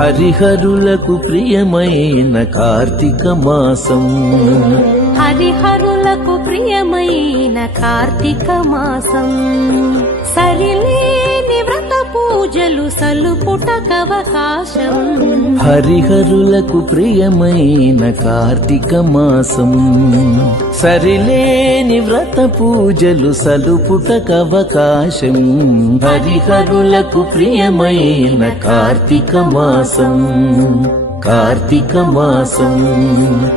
హరిహరులకు ప్రియమైన కార్తీక మాసం, హరిహరులకు ప్రియమైన కార్తీక మాసం. సరిలేని వ్రత పూజలు సలుపుటకవకాశం. హరిహరులకు ప్రియమైన కార్తీక మాసం, సరిలేని వ్రత పూజలు సలుపుటకవకాశం. హరిహరులకు ప్రియమైన కార్తీక మాసం, కార్తీక మాసం.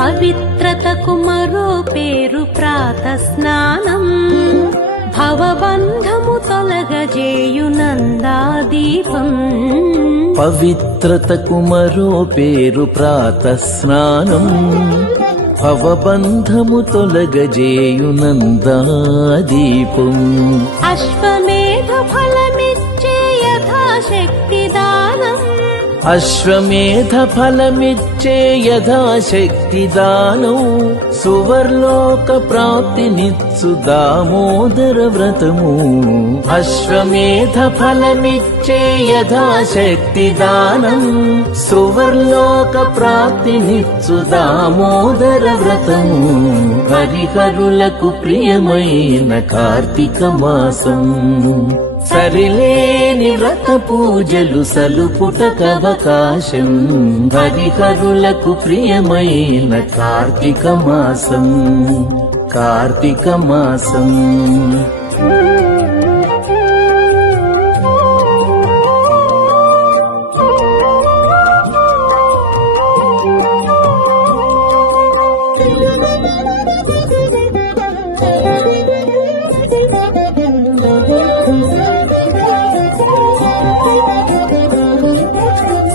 పవిత్రతకు మరో పేరు ప్రాతస్నానం. భవబంధము తొలగజేయు నందాదీపం. పవిత్రతకు మరో పేరు ప్రాతస్నానం. భవబంధము తొలగజేయు నందాదీపం. అశ్వమేధ ఫలమిచ్చే యథాశక్తి దానం. అశ్వమేధ ఫలమిచ్చే యథాశక్తి దానం. సువర్లోక ప్రాప్తినిచ్చు దామోదర వ్రతము. అశ్వమేధ ఫలమిచ్చే యథాశక్తి దానం. సువర్లోక ప్రాప్తినిచ్చు దామోదర వ్రతము. హరిహరులకు ప్రియమైన కార్తీక మాసం, సరిలేని వ్రత పూజలు సలుపుటకవకాశం. హరిహరులకు ప్రియమైన కార్తీక మాసం, కార్తీక మాసం.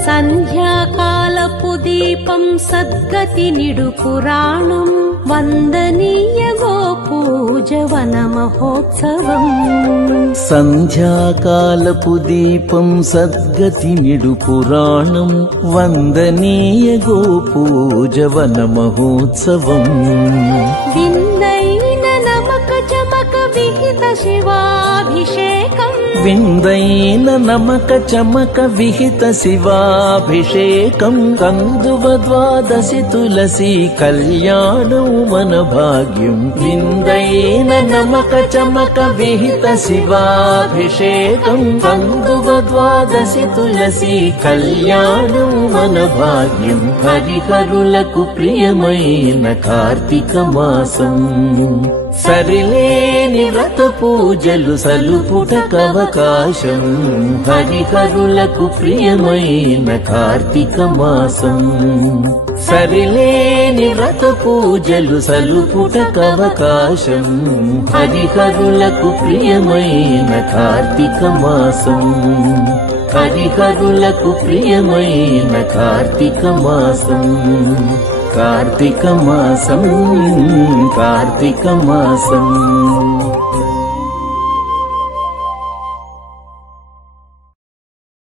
సంధ్యాకాలపు దీపం సద్గతి నిడు పురాణం. వందనీయ గోపూజ వన మహోత్సవం. సంధ్యాకాలపు దీపం సద్గతి నిడు పురాణం. వందనీయ గోపూజ వన మహోత్సవం. విందైన నమక చమక విహిత శివాభిషేకం. విందైన నమక చమక విహిత శివాభిషేకం. కందువ ద్వాదశి తులసి కళ్యాణం మన భాగ్యం. విందైన నమక చమక విహిత శివాభిషేకం. కందువ ద్వాదశి తులసి కళ్యాణం మన భాగ్యం. హరిహరులకు ప్రియమైన కార్తీక మాసం, సరిలేని వ్రత పూజలు సలుపుటకవకాశం. హరిహరులకు ప్రియమైన కార్తీక మాసం, సరిలేని వ్రత పూజలు సలుపుటకవకాశం. హరిహరులకు ప్రియమైన కార్తీక మాసం, హరిహరులకు ప్రియమైన కార్తీక మాసం, కార్తీక మాసం, కార్తీక మాసం.